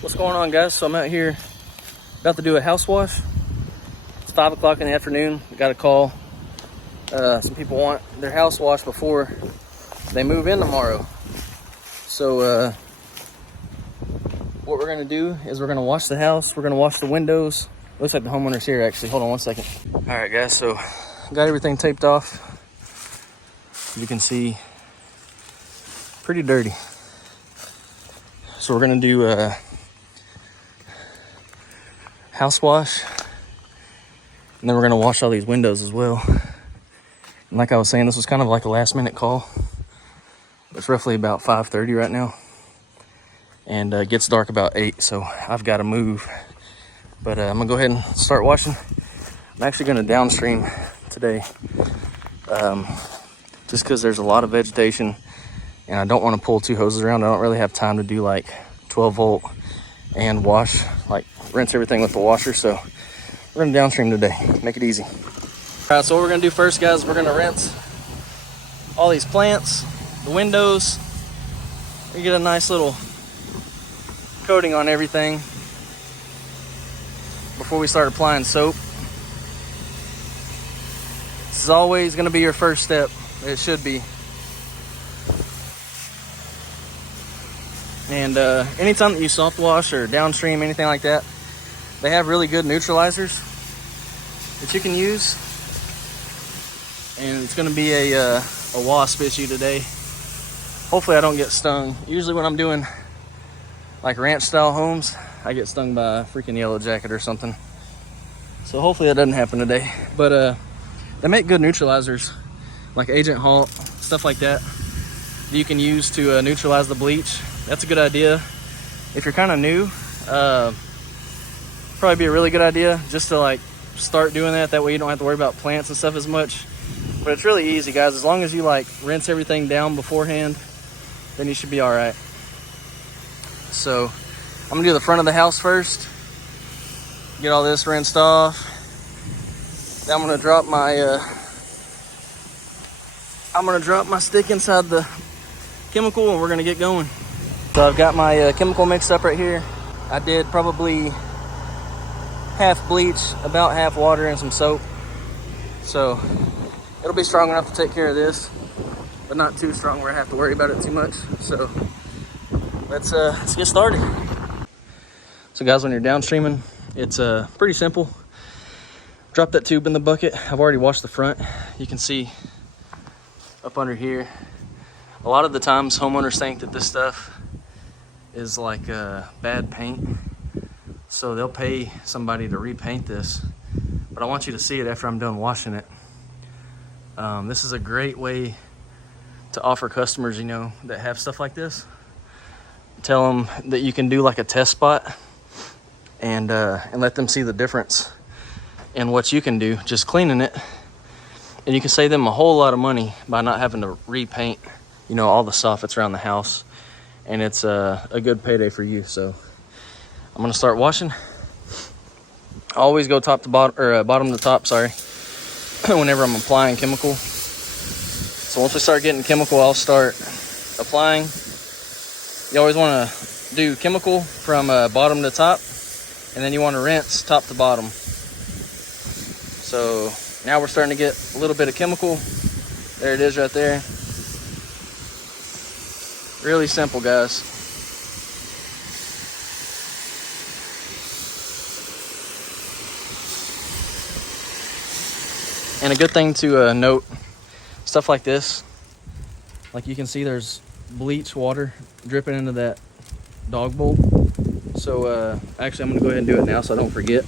What's going on, guys? So I'm out here about to do a house wash. It's 5 o'clock in the afternoon. Got a call. Some people want their house washed before they move in tomorrow. So what we're gonna do is we're gonna wash the house. We're gonna wash the windows. Looks like the homeowner's here actually. Hold on one second. All right, guys, so got everything taped off. You can see pretty dirty. So we're gonna do a house wash, and then we're gonna wash all these windows as well. And like I was saying, this was kind of like a last minute call. It's roughly about 5:30 right now, and it gets dark about 8, so I've got to move. But I'm gonna go ahead and start washing. I'm actually gonna downstream today, just because there's a lot of vegetation and I don't want to pull two hoses around. I don't really have time to do like 12 volt and wash, like rinse everything with the washer. So we're gonna downstream today, make it easy. All right, so what we're gonna do first, guys, we're gonna rinse all these plants, the windows. We get a nice little coating on everything before we start applying soap. This is always gonna be your first step. It should be. And anytime that you soft wash or downstream, anything like that, they have really good neutralizers that you can use. And it's gonna be a wasp issue today. Hopefully I don't get stung. Usually when I'm doing like ranch style homes, I get stung by a freaking yellow jacket or something. So hopefully that doesn't happen today. But they make good neutralizers, like Agent Halt, stuff like that you can use to neutralize the bleach. That's a good idea. If you're kind of new, probably be a really good idea just to like start doing that. That way you don't have to worry about plants and stuff as much. But it's really easy, guys. As long as you like rinse everything down beforehand, then you should be all right. So I'm gonna do the front of the house first. Get all this rinsed off. Then I'm gonna drop my stick inside the chemical and we're gonna get going. So I've got my chemical mixed up right here. I did probably half bleach, about half water, and some soap. So it'll be strong enough to take care of this, but not too strong where I have to worry about it too much. So let's get started. So guys, when you're downstreaming, it's pretty simple. Drop that tube in the bucket. I've already washed the front. You can see up under here. A lot of the times homeowners think that this stuff is like bad paint, so they'll pay somebody to repaint this, but I want you to see it after I'm done washing it. This is a great way to offer customers, you know, that have stuff like this. Tell them that you can do like a test spot and let them see the difference in what you can do just cleaning it, and you can save them a whole lot of money by not having to repaint, you know, all the soffits around the house. And it's a good payday for you. So I'm gonna start washing. I always go top to bottom, or bottom to top, sorry, whenever I'm applying chemical. So once we start getting chemical, I'll start applying. You always wanna do chemical from bottom to top, and then you wanna rinse top to bottom. So now we're starting to get a little bit of chemical. There it is right there. Really simple, guys. And a good thing to note, stuff like this, like you can see there's bleach water dripping into that dog bowl. So actually I'm gonna go ahead and do it now so I don't forget.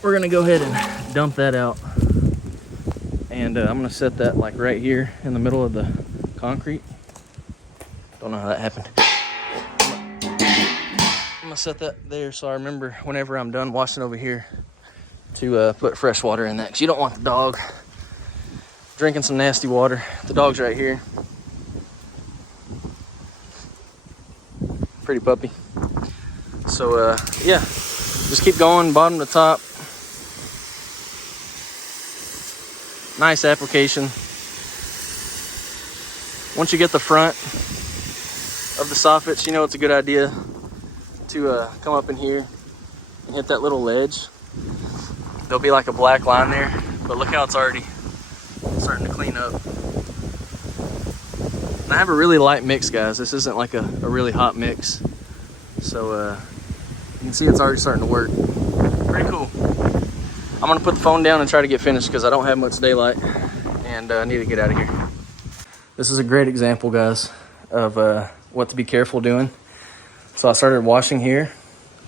We're gonna go ahead and dump that out. And I'm gonna set that like right here in the middle of the concrete. Don't know how that happened. I'm gonna set that there so I remember whenever I'm done washing over here to put fresh water in that, because you don't want the dog drinking some nasty water. The dog's right here. Pretty puppy. So yeah, just keep going bottom to top. Nice application. Once you get the front of the soffits, you know it's a good idea to come up in here and hit that little ledge. There'll be like a black line there, but look how it's already starting to clean up. And I have a really light mix, guys. This isn't like a really hot mix. So you can see it's already starting to work. Pretty cool. I'm gonna put the phone down and try to get finished because I don't have much daylight and I need to get out of here. This is a great example, guys, of what to be careful doing. So I started washing here.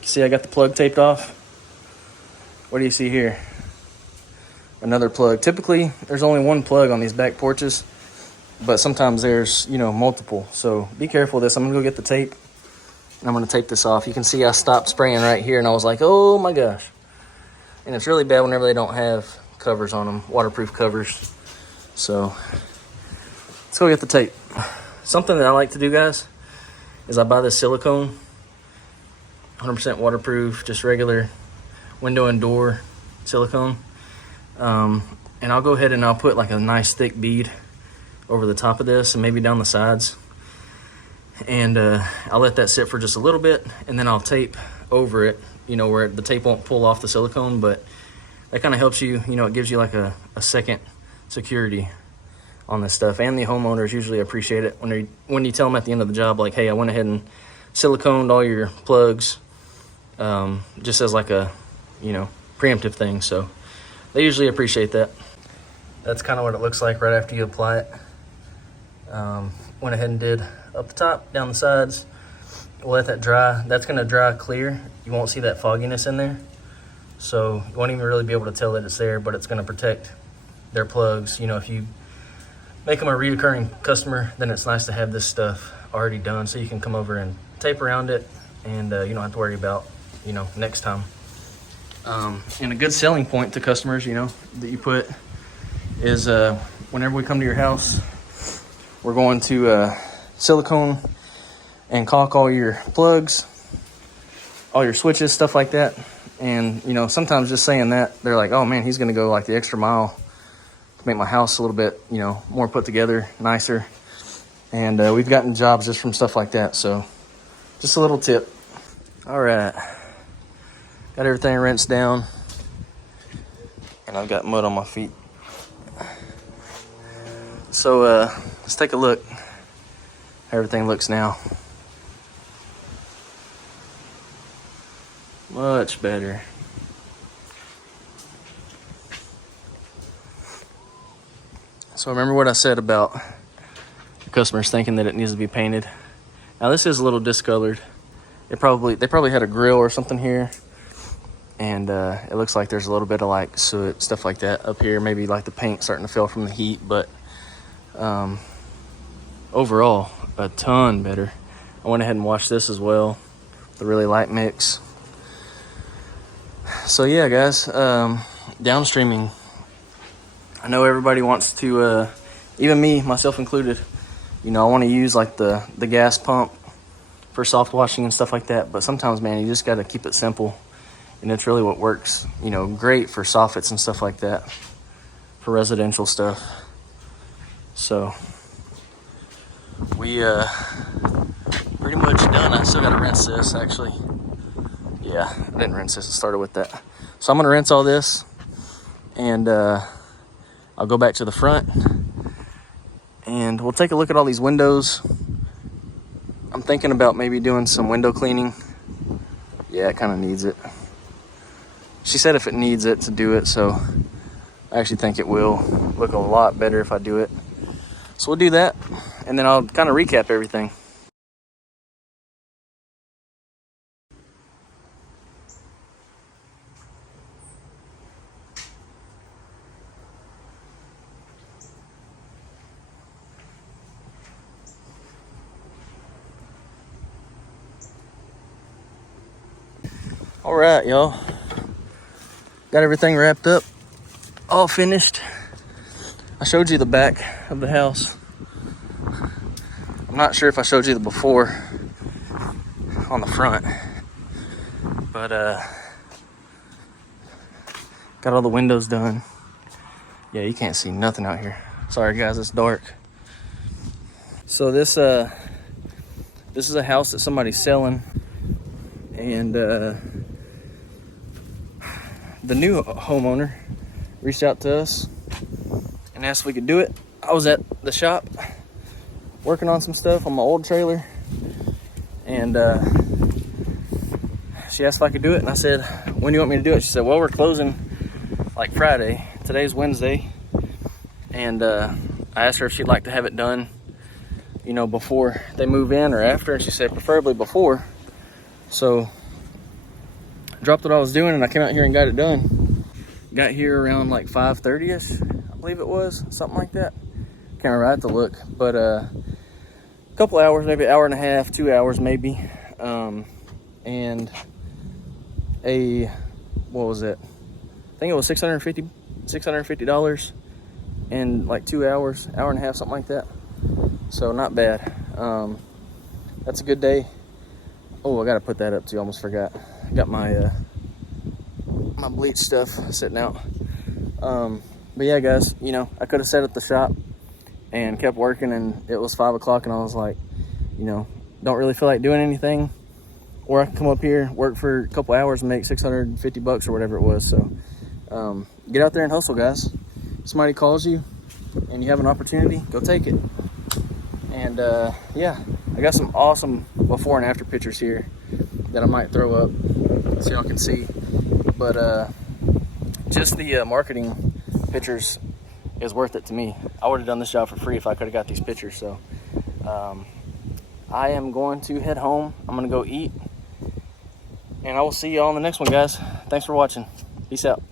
You see I got the plug taped off. What do you see here? Another plug. Typically, there's only one plug on these back porches, but sometimes there's, you know, multiple. So be careful with this. I'm gonna go get the tape and I'm gonna tape this off. You can see I stopped spraying right here and I was like, oh my gosh. And it's really bad whenever they don't have covers on them, waterproof covers. So let's go get the tape. Something that I like to do, guys, is I buy this silicone, 100% waterproof, just regular window and door silicone. And I'll go ahead and I'll put like a nice thick bead over the top of this and maybe down the sides. And I'll let that sit for just a little bit and then I'll tape over it, you know, where the tape won't pull off the silicone, but that kind of helps you, you know, it gives you like a second security on this stuff. And the homeowners usually appreciate it when you tell them at the end of the job, like, hey, I went ahead and siliconed all your plugs, just as like a, you know, preemptive thing. So they usually appreciate that. That's kind of what it looks like right after you apply it. Went ahead and did up the top, down the sides. We'll let that dry. That's going to dry clear. You won't see that fogginess in there. So you won't even really be able to tell that it's there, but it's going to protect their plugs. You know, if you make them a reoccurring customer, then it's nice to have this stuff already done so you can come over and tape around it and you don't have to worry about, you know, next time. And a good selling point to customers, you know, that you put is whenever we come to your house, we're going to silicone and caulk all your plugs, all your switches, stuff like that. And, you know, sometimes just saying that, they're like, oh man, he's going to go like the extra mile to make my house a little bit, you know, more put together, nicer. And we've gotten jobs just from stuff like that. So just a little tip. All right. Got everything rinsed down. And I've got mud on my feet. So let's take a look how everything looks now. Much better. So remember what I said about customers thinking that it needs to be painted. Now this is a little discolored. They probably had a grill or something here, and it looks like there's a little bit of like soot, stuff like that up here. Maybe like the paint starting to feel from the heat, but overall a ton better. I went ahead and washed this as well, the really light mix. So yeah, guys, downstreaming. I know everybody wants to, even me, myself included, you know, I want to use like the gas pump for soft washing and stuff like that. But sometimes, man, you just got to keep it simple. And it's really what works, you know, great for soffits and stuff like that, for residential stuff. So we pretty much done. I still got to rinse this, actually. Yeah, I didn't rinse this. I started with that. So I'm going to rinse all this, and I'll go back to the front, and we'll take a look at all these windows. I'm thinking about maybe doing some window cleaning. Yeah, it kind of needs it. She said if it needs it to do it, so I actually think it will look a lot better if I do it. So we'll do that, and then I'll kind of recap everything. All right, y'all. Got everything wrapped up, all finished. I showed you the back of the house. I'm not sure if I showed you the before on the front, but got all the windows done. Yeah, you can't see nothing out here. Sorry guys, it's dark. So this This is a house that somebody's selling, and the new homeowner reached out to us and asked if we could do it. I was at the shop working on some stuff on my old trailer, and she asked if I could do it, and I said, when do you want me to do it? She said, well, we're closing like Friday. Today's Wednesday, and I asked her if she'd like to have it done, you know, before they move in or after, and she said preferably before. So I dropped what I was doing and I came out here and got it done. Got here around like 5:30ish, I believe it was, something like that. Can't remember, I have to look, but a couple hours, maybe an hour and a half, 2 hours maybe, and what was it? I think it was $650 in like 2 hours, hour and a half, something like that. So not bad. That's a good day. Oh, I gotta put that up too, almost forgot. I got my my bleach stuff sitting out. But yeah, guys, you know, I could have set up the shop and kept working, and it was 5 o'clock, and I was like, you know, don't really feel like doing anything. Or I can come up here, work for a couple hours, and make $650 or whatever it was. So get out there and hustle, guys. Somebody calls you and you have an opportunity, go take it. And yeah, I got some awesome before and after pictures here that I might throw up so y'all can see. But just the marketing pictures is worth it to me. I would have done this job for free if I could have got these pictures. So I am going to head home. I'm gonna go eat, and I will see y'all on the next one, guys. Thanks for watching. Peace out.